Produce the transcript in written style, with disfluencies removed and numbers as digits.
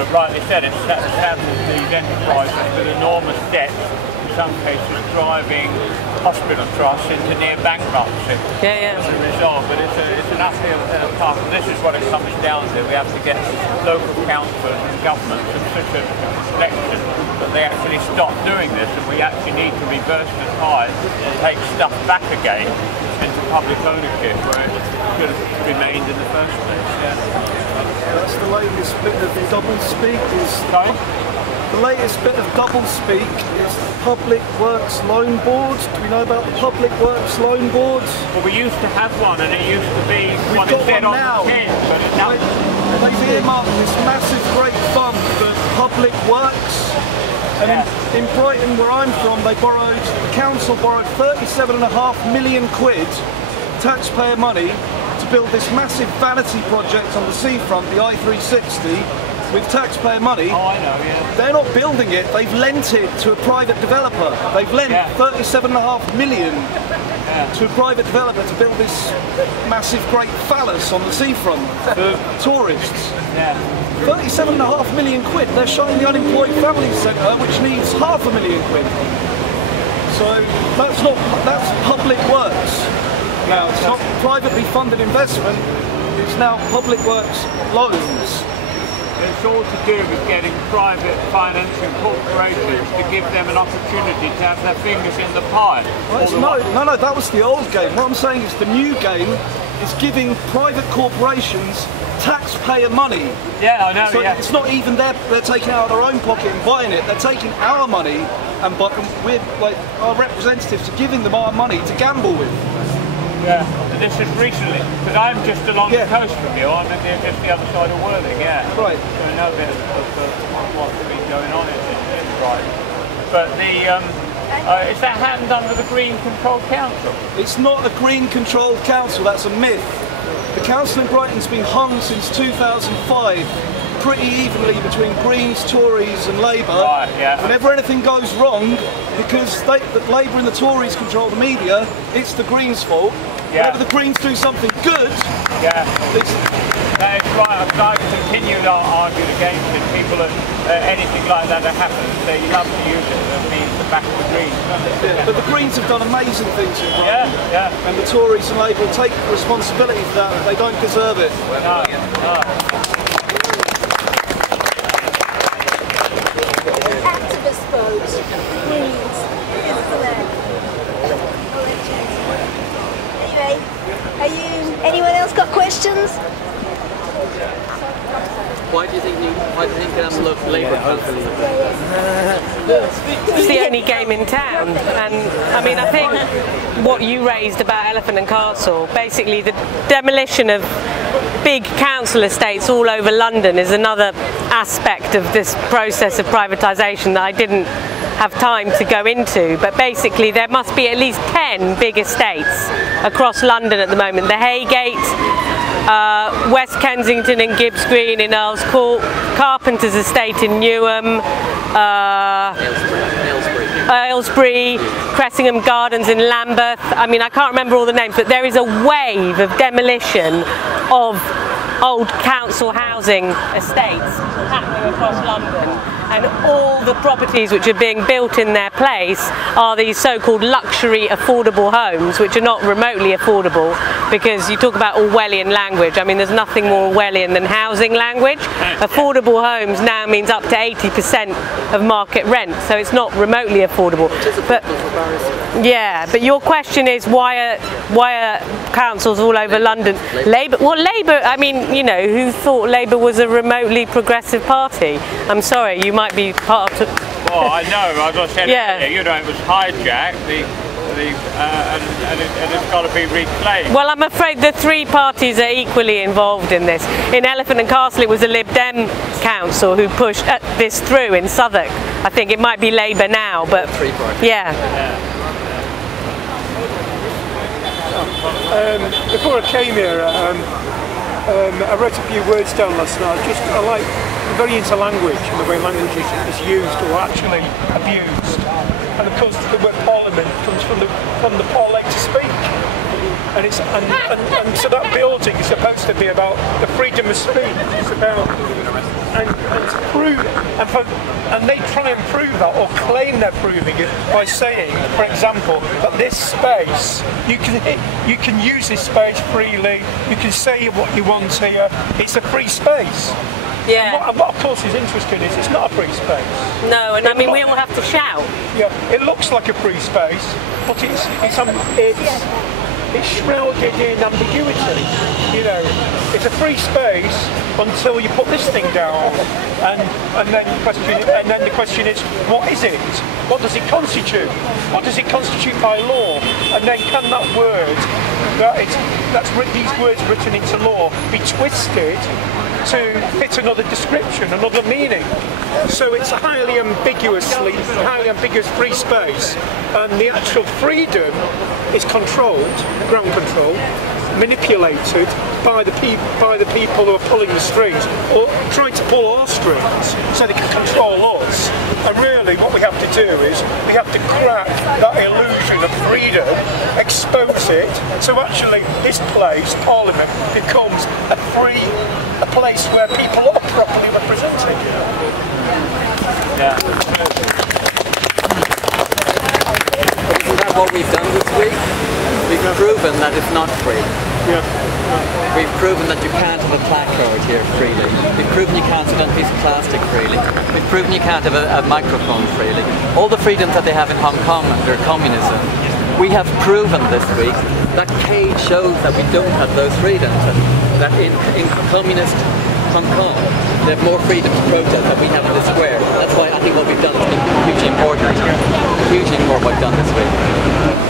have rightly said, it saddens these enterprises with enormous debts, in some cases driving hospital trusts into near bankruptcy. Yeah, As a result, but it's an uphill path. And this is what it comes down to. We have to get local councils and governments in such a selection that they actually stop doing this, and we actually need to reverse the tide and take stuff back again into public ownership where it should have remained in the first place. Yeah. That's the latest bit of double speak. Sorry? The latest bit of double speak is the Public Works Loan Board. Do we know about the Public Works Loan Board? Well, we used to have one, and it used to be We've got instead one on now. the tin, but it's now. They've earmarked this massive great fund for public works. And in Brighton, where I'm from, the council borrowed 37.5 million quid, taxpayer money, to build this massive vanity project on the seafront, the I-360, with taxpayer money. Oh, I know, yeah. They're not building it, they've lent it to a private developer. They've lent 37.5 million to a private developer to build this massive great phallus on the seafront for tourists. 37.5 million quid. They're showing the unemployed families centre, which needs £500,000 quid. So that's public works. Now it's not privately funded investment, it's now public works loans. It's all to do with getting private financial corporations to give them an opportunity to have their fingers in the pie. Well, no, that was the old game. What I'm saying is the new game is giving private corporations taxpayer money. Yeah, I know, so it's not even they're taking it out of their own pocket and buying it, they're taking our money and we're, like, our representatives are giving them our money to gamble with. Yeah, this is recently, because I'm just along the coast from you, I'm just the other side of Worthing, Right. So I know a bit of what's been going on in Brighton. But is that happened under the Green Controlled Council? It's not a Green Controlled Council, that's a myth. The council in Brighton's been hung since 2005, pretty evenly between Greens, Tories and Labour. Right, yeah. Whenever anything goes wrong, because Labour and the Tories control the media, it's the Greens' fault. Yeah. Whenever the Greens do something good, that's right. I've continued to argue against it. People, anything like that happens, they love to use it as a means to back the Greens. But the Greens have done amazing things in Brighton. And the Tories and Labour will take responsibility for that. They don't deserve it. No. Activist vote, Greens, excellent. Anyway, anyone else got questions? Why do you think Labour? It's the only game in town, and I mean, I think what you raised about Elephant and Castle, basically the demolition of big council estates all over London is another aspect of this process of privatisation that I didn't have time to go into, but basically there must be at least 10 big estates across London at the moment. The Haygate, West Kensington and Gibbs Green in Earls Court, Carpenter's Estate in Newham, Aylesbury, Cressingham Gardens in Lambeth. I mean, I can't remember all the names, but there is a wave of demolition of old council housing estates happening across London, and all the properties which are being built in their place are these so-called luxury affordable homes, which are not remotely affordable, because you talk about Orwellian language. I mean, there's nothing more Orwellian than housing language. Affordable homes now means up to 80% of market rent, so it's not remotely affordable. But yeah, but your question is why are councils all over London? Labour, well, Labour, I mean, you know, who thought Labour was a remotely progressive party? I'm sorry, you might be part of... Well, I know, as I said earlier, you know, it was hijacked, and it's got to be reclaimed. Well, I'm afraid the three parties are equally involved in this. In Elephant and Castle, it was a Lib Dem council who pushed this through in Southwark. I think it might be Labour now, but yeah. Before I came here, I wrote a few words down last night. I'm very into language and the way language is used or actually abused. And of course, the word Parliament comes from the parlay to speak. And so that building is supposed to be about the freedom of speech. It's about and and they try and prove that, or claim they're proving it by saying, for example, that this space, you can use this space freely, you can say what you want here, it's a free space. Yeah. And what of course is interesting is it's not a free space. No, and I mean we all have to shout. Yeah, it looks like a free space, but it's shrouded in ambiguity. You know, it's a free space until you put this thing down, and then the question is, what is it? What does it constitute? What does it constitute by law? And then can that word, these words written into law, be twisted to fit another description, another meaning? So it's a highly ambiguous free space, and the actual freedom is controlled, ground controlled, manipulated by the people who are pulling the strings, or trying to pull our strings so they can control us. And really what we have to do is we have to crack that illusion of freedom, expose it, so actually this place, Parliament, becomes a place where people are properly represented. Yeah. Isn't that what we've done this week? We've proven that it's not free. Yeah. We've proven that you can't have a placard here freely. We've proven you can't sit on a piece of plastic freely. We've proven you can't have a microphone freely. All the freedoms that they have in Hong Kong under communism, we have proven this week that cage shows that we don't have those freedoms. That in communist Hong Kong, they have more freedom to protest than we have in the square. That's why I think what we've done has been hugely important. Hugely important what we've done this week.